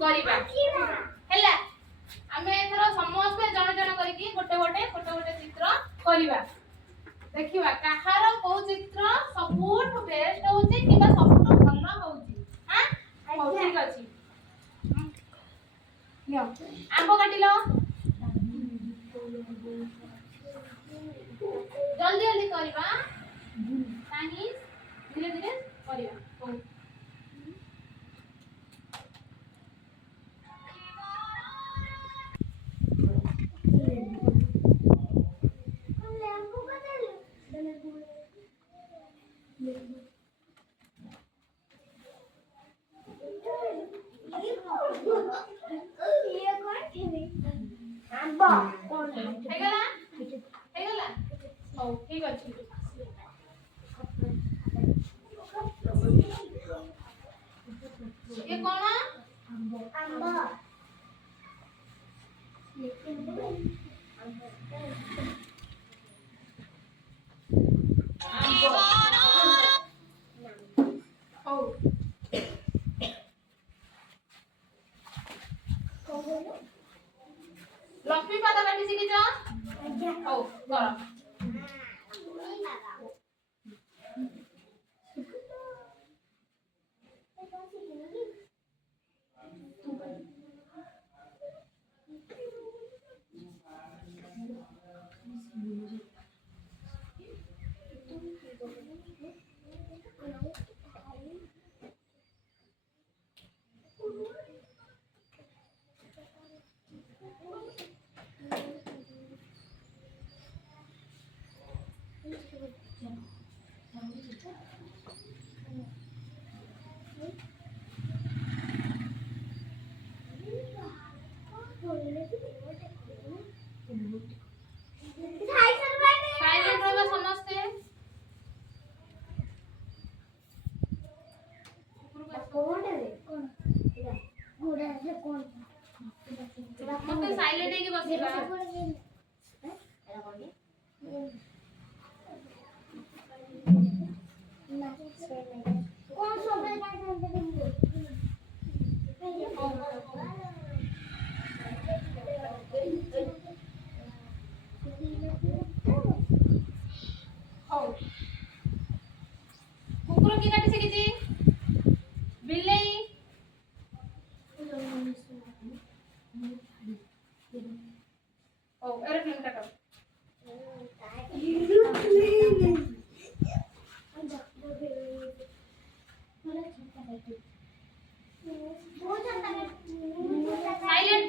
କରିବା ହେଲା। ଆମେ ଏଥର ସମସ୍ତେ ଜଣ ଜଣ କରିକି ଗୋଟେ ଗୋଟେ ଚିତ୍ର କରିବା। ଦେଖିବା କାହାର କୋଉ ଚିତ୍ର ସବୁଠୁ ବେଷ୍ଟ ହଉଛି କିମ୍ବା ସବୁଠୁ ଭଲ ହଉଛି। ହାଁ ହଉ ଠିକ ଅଛି। ନିଅ ଆମ୍ବ କାଟିଲ ଜଲ୍ଦି ଜଲ୍ଦି କରିବା କାହିଁ ଧୀରେ ଧୀରେ କରିବା। ହଉ ହେଇଗଲା ହେଇଗଲା ହଉ ଠିକ ଅଛି। ये कौन आंबा लक्ष्मी पादा काटी शिखिच हौ कर मते साइलेंट है कि बसिबा कौन सब कुकुर की काटी शिखिची बिल्ली ओ एरोप्लेन काटो साइलेंट